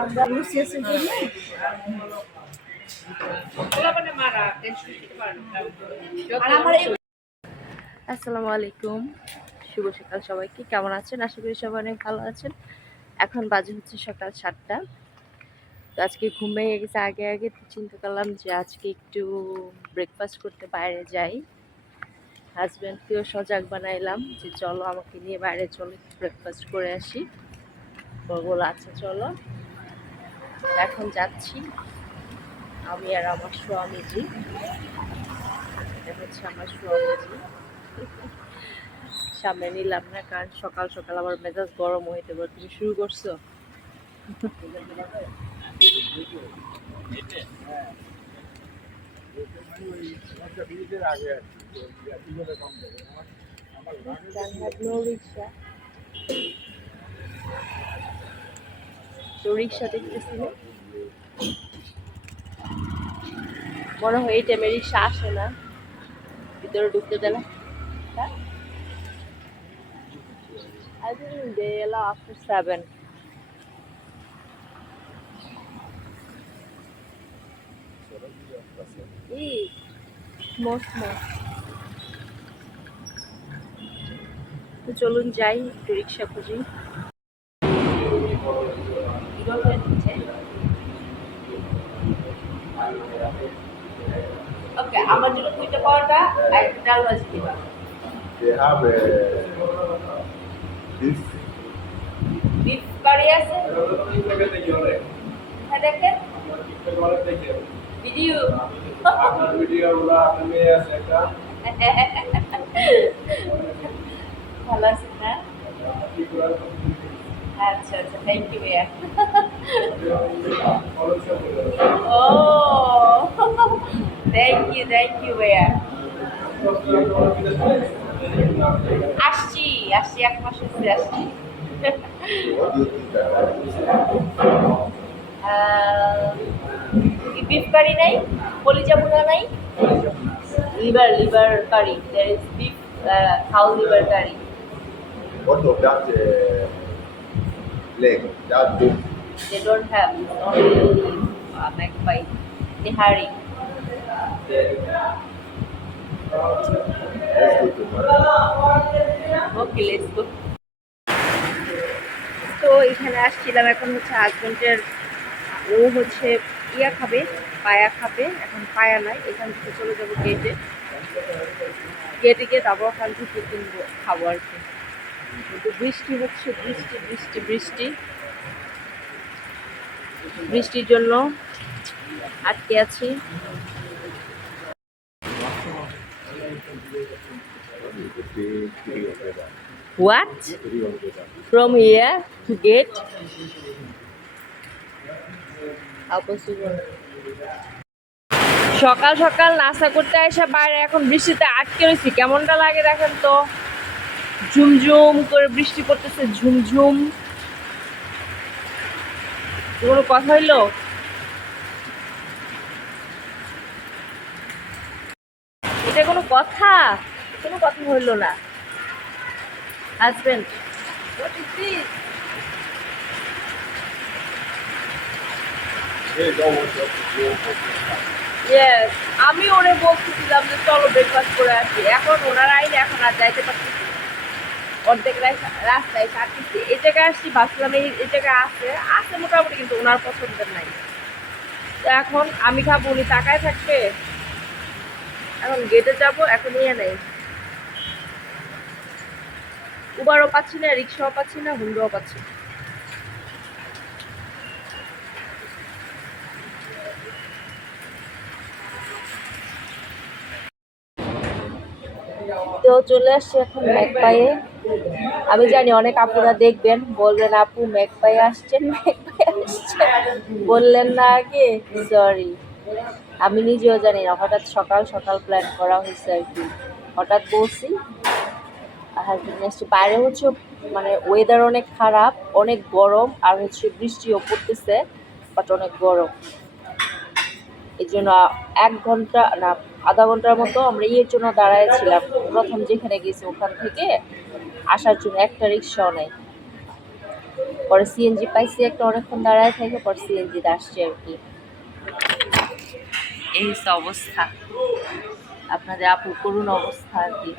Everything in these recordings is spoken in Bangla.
আমরা লুসিয়াসের জন্য আসসালামু আলাইকুম। শুভ সকাল সবাইকে। কেমন আছেন? আশা করি সবাই অনেক ভালো আছেন। এখন বাজে হচ্ছে সকাল সাতটা। তো আজকে ঘুম ভেঙে গেছে আগে আগে। চিন্তা করলাম যে আজকে একটু ব্রেকফাস্ট করতে বাইরে যাই। হাজব্যান্ডকেও সজাগ বানাইলাম যে চলো আমাকে নিয়ে বাইরে চলো, একটু ব্রেকফাস্ট করে আসি। তো বলো আচ্ছা চলো। এখন যাচ্ছি আমি আর আমার স্বামীজি। হচ্ছে আমার স্বামীজি। সামনে নিলাম না, কারণ সকাল সকাল আমার মেজাজ গরম হইতে পারে তুমি শুরু করছ? রিক্সা তো রিক্সা দেখতেছি। মনে হয় এই টাইমে রিক্সা আসে না। ভিতরে ঢুকতে দেয় না। চলুন যাই, একটু রিক্সা খুঁজি। পরোটা আর একটা ডাল ভাজি দিবা They have uh, this. Beef curry আছে। হ্যাঁ দেখেন। ভিডিও ভালো আছে না? আচ্ছা আচ্ছা থ্যাংক ইউ ভাইয়া। ও থ্যাংক ইউ থ্যাংক ইউ ভাইয়া। আসছি আসছি এক মাস হচ্ছে আসছি। বিফ কারি নাই? কলিজা ভুনা নাই? Liver liver curry there is beef খাউ liver curry what of that uh, leg? That bone? they don't have it's only uh, magpie nihari Let's go to Mara. Okay let's go তো এখানে আসছিলাম এখন হচ্ছে হাজবেন্ডের ও হচ্ছে ইয়া খাবে পায়া খাবে এখন পায়া নাই এখান থেকে চলে যাব গেটে গেটে গিয়ে তারপর ওখান থেকে কিনবো খাব আর কি বৃষ্টি হচ্ছে, বৃষ্টি বৃষ্টি বৃষ্টি। বৃষ্টির জন্য আটকে আছি। What from here to gate? সকাল সকাল নাস্তা করতে এসে বাইরে এখন বৃষ্টিতে আটকে রয়েছি। কেমনটা লাগে দেখেন তো? ঝুমঝুম করে বৃষ্টি পড়তেছে, ঝুমঝুম। কোনো কথা হইল? এটা কোনো কথা? কোনো কথা হইল না। হাজবেন্ড আমি ওরে বলতেছিলাম যে চলো ব্রেকফাস্ট করে আসি। এখন ওনার আইলে এখন আর যাইতে পারতেছি। অর্ধেক রাস- রাস্তায় কাটতেছি এই জায়গায় আসছি, ভাবছিলাম এই জায়গায় আছে। আছে মোটামুটি, কিন্তু ওনার পছন্দের নাই। তো এখন আমি খাব উনি তাকায় থাকবে। এখন গেটে যাব, এখন ইয়ে নেই। উবারও পাচ্ছি না, রিক্সাও পাচ্ছি না হুন্ডাও পাচ্ছি না। তো চলে আসছি এখন ম্যাকপায়ে আমি জানি অনেক আপুরা দেখবেন, বলবেন, আপু ম্যাকপায়ে আসছেন আসছেন। বললেন না আগে, সরি। আমি নিজেও জানি না, হঠাৎ সকাল সকাল প্ল্যান করা হয়েছে আর কি। হঠাৎ বলছি হাজবেন্ড আসছে বাইরে হচ্ছে মানে ওয়েদার অনেক খারাপ, অনেক গরম, আর হচ্ছে বৃষ্টিও পড়তেছে বাট অনেক গরম। এই জন্য এক ঘণ্টা, না আধা ঘণ্টার মতো আমরা ইয়ের জন্য দাঁড়াইছিলাম প্রথম যেখানে গেছি ওখান থেকে আসার জন্য একটা রিক্সাও নেই। পরে সিএনজি পাইছি একটা অনেকক্ষণ দাঁড়ায় থেকে, পরে সিএনজিতে আসছে আর কি। এই অবস্থা। আপনাদের আপুর করুণ অবস্থা আর কি।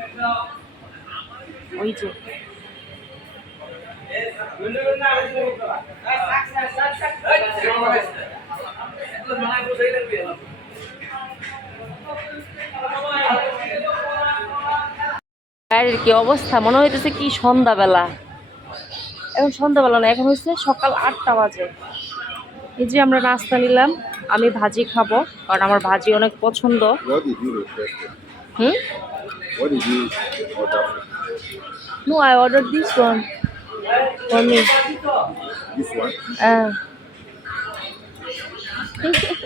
ওই যে। বাইরের কি অবস্থা? মনে হইতেছে কি সন্ধ্যাবেলা। এখন সন্ধ্যাবেলা না এখন হচ্ছে সকাল আটটা বাজে। এই যে আমরা নাস্তা নিলাম আমি ভাজি খাব কারণ আমার ভাজি অনেক পছন্দ? হুম? No I order this one for me one?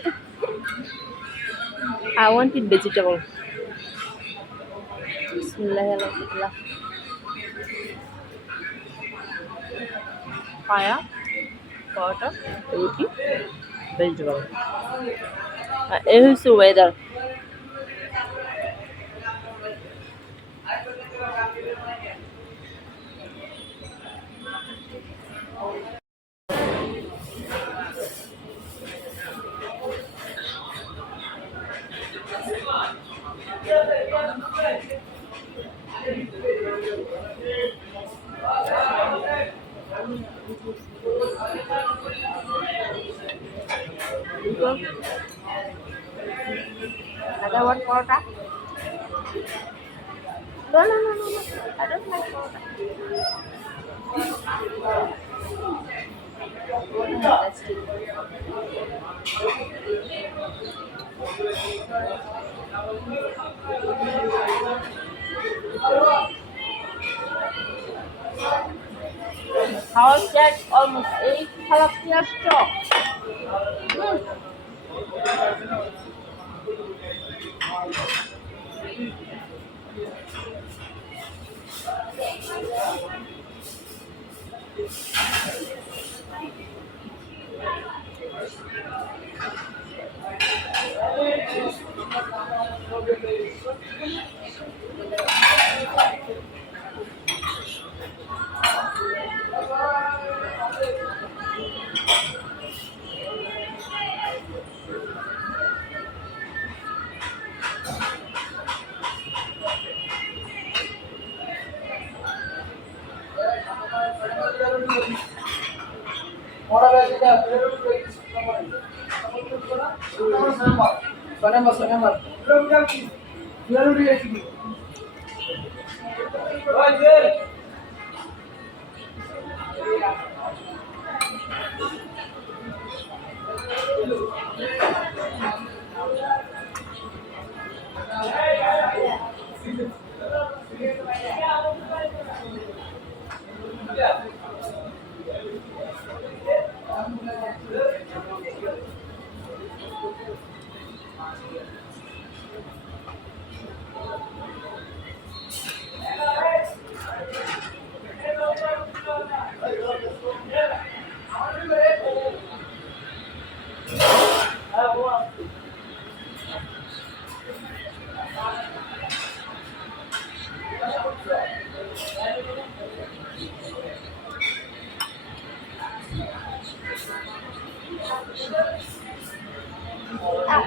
I want it vegetable. Bismillah alhamdulillah. vegetable. Uh, it is the হচ্ছে paratha. That's it. How's that? Almost eight jalapeno chop. Mm. Thank. Kalau maksudnya apa? Belum yakin. Dia lu dia sini.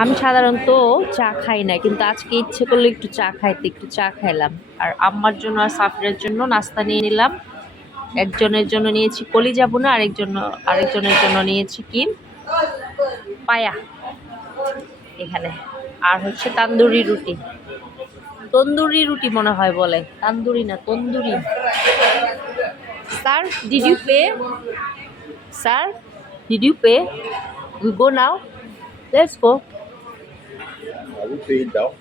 আমি সাধারণত চা খাই না, কিন্তু আজকে ইচ্ছে করলে একটু চা খাইতে, একটু চা খাইলাম। আর আম্মার জন্য আর সাফিরের জন্য নাস্তা নিয়ে নিলাম। একজনের জন্য নিয়েছি কলি কলিজা বোনা আরেকজন, আরেকজনের জন্য নিয়েছি কি? পায়া। এখানে। আর হচ্ছে তান্দুরি রুটি। তন্দুরি রুটি মনে হয় বলে। তান্দুরি না, tandoori. Sir did you pay sir did you pay we go now. Let's go we pay it down.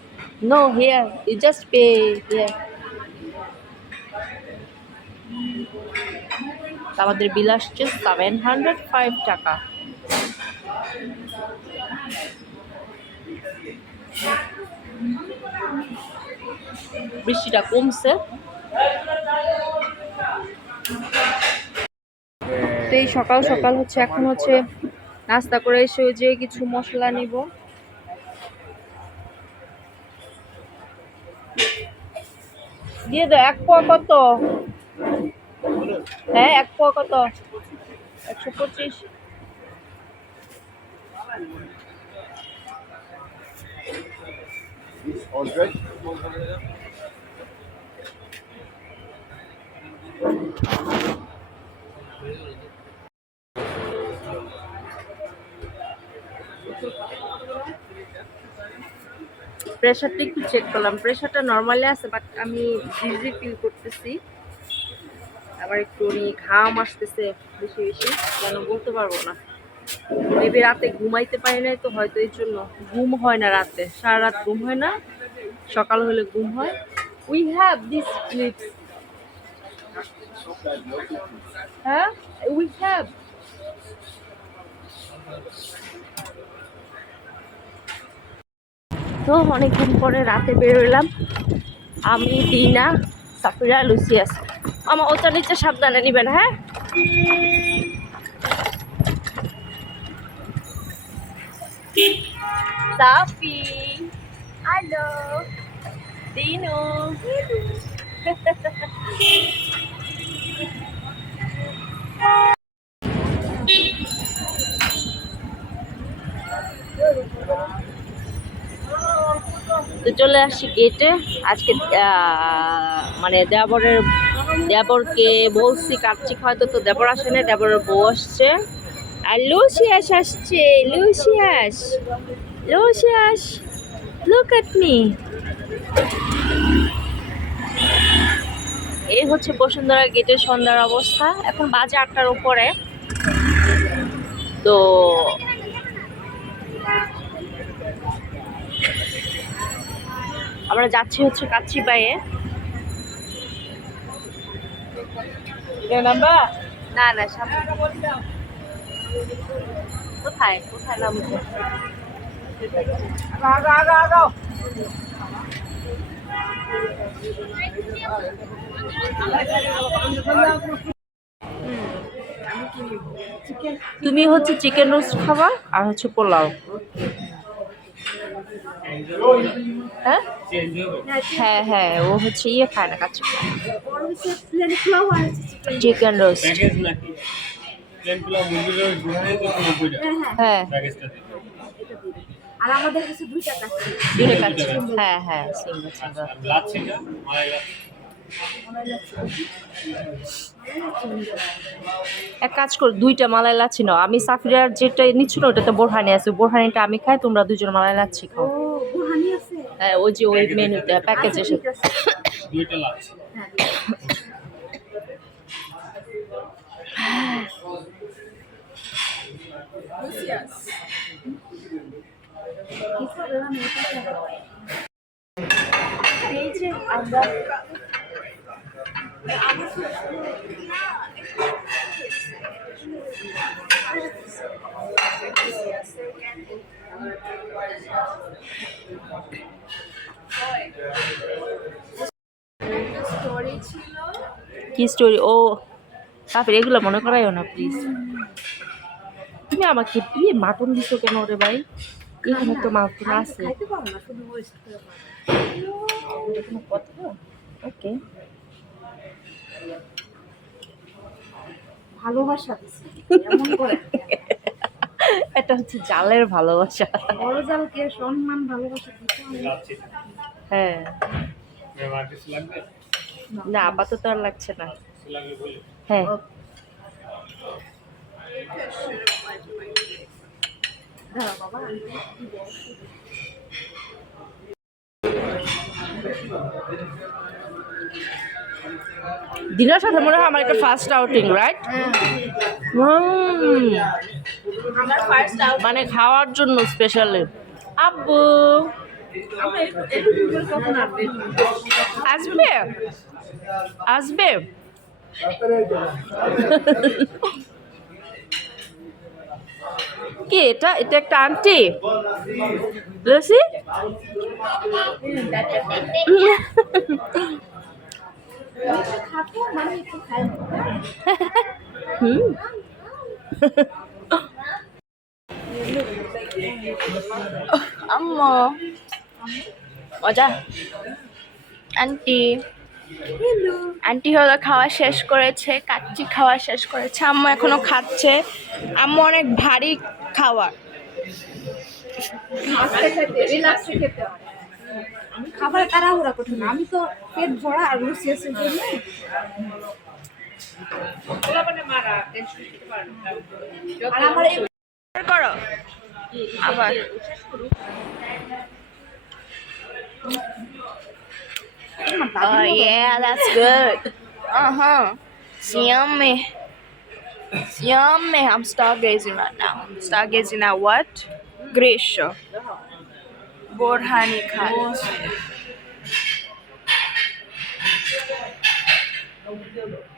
No, here. You just pay here. আমাদের বিল আসছে সেভেন হান্ড্রেড ফাইভ টাকা বৃষ্টিটা কমছে তো এই সকাল সকাল হচ্ছে এখন হচ্ছে নাস্তা করে এসে যে কিছু মশলা নিব দিয়ে দাও এক পোয়া কত হ্যাঁ এক পোয়া কত একশো পঁচিশ Thank hundred. প্রেশারটা একটু চেক করলাম। প্রেশারটা নর্মালি আছে বাট আমি ডিজি ফিল করতেছি। আবার একটু ঘাম আসতেছে বেশি বেশি, কেন বলতে পারব না। মেবি রাতে ঘুমাইতে পারি নাই তো, হয়তো এই জন্য। ঘুম হয় না রাতে। সারা রাত ঘুম হয় না, সকাল হলে ঘুম হয়। উই হ্যাভ দিস ক্লিপস হ্যাঁ? উই হ্যাভ তো অনেকদিন পরে রাতে বেরোলাম আমি দিনা সাফিরা লুসিয়াস। আমার ওটা নিচে সাবধানে নিবেন হ্যাঁ? সাফি। হ্যালো। দিনু। তো চলে আসছি গেটে আজকে মানে দেবরের দেবরকে বলছি কাচ্চি হয়তো তো দেবর আসে না দেবরের বউ আসছে। আর লুসিয়াস আসছে, Lucious Lucious look at me এই হচ্ছে বসুন্ধরা গেটের সন্ধ্যার অবস্থা। এখন বাজে আটটার উপরে। তো আমরা যাচ্ছি হচ্ছে কাচ্চি পায়ে না না সামনে। কোথায়? কোথায় নামবো তুমি হচ্ছে চিকেন রোস্ট খাবা আর হচ্ছে পোলাও। হ্যাঁ? হ্যাঁ হ্যাঁ ও হচ্ছে ইয়ে খায় না হচ্ছে চিকেন রোস্ট হ্যাঁ। হ্যাঁ এক কাজ কর, দুইটা মালাই লাচ্ছি নাও। আমি সাফিরার যেটা নিচ্ছি না, ওটাতে বোরহানি আছে। বোরহানিটা আমি খাই, তোমরা দুজন মালাই লাচ্ছি খাও। ওই যে ওই মেনুতে প্যাকেজে আচ্ছা, ঠিক আছে দুইটা লাচ্ছি হ্যাঁ এই যে আমরা স্টোরি ছিল কি স্টোরি ও সাফির এগুলো মনে করাইও না প্লিজ তুমি আমাকে দিয়ে মাটন দিছো কেন রে ভাই? এখানে তো মাটন আছে। ওকে ভালোবাসা এমন করে। এটা হচ্ছে জালের ভালোবাসা। বড় জালকে সম্মান ভালোবাসা হ্যাঁ। না আপাতত আর লাগছে না। হ্যাঁ। দিনের সাথে মনে হয় আমার একটা ফার্স্ট আউটিং রাইট মানে খাওয়ার জন্য স্পেশালি আব্বু। আসবে? আসবে? কি এটা? এটা একটা আন্টি? খাই হুম। আম্মা মজা। আন্টি আন্টি হলো খাওয়া শেষ করেছে কাচ্চি খাওয়া শেষ করেছে আম্মু এখনও খাচ্ছে। আম্মু অনেক ভারী খাওয়া। খাবার তাড়াহুড়া করছি না। আমি তো পেট ভরা আর লুচি আছে করো আবার Oh yeah, that's good. Uh huh. It's yummy. It's yummy. I'm stargazing right now. Stargazing at what? Grisha. Borhani Khan. Okay. পেট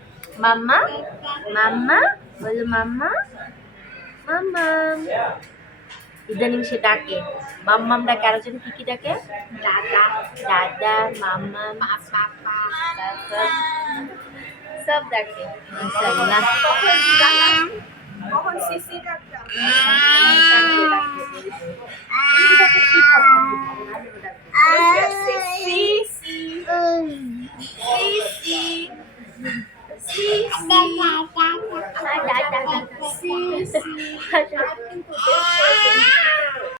মাম্মা মাম্মা বলো মাম্মা মাম্মা ইদানিং সে ডাকে মাম্মাম ডাকে আরও জন কি কি ডাকে দাদা দাদা মাম্মা পাপা সব ডাকে কখন সিসি ডাক্তার কিন্তু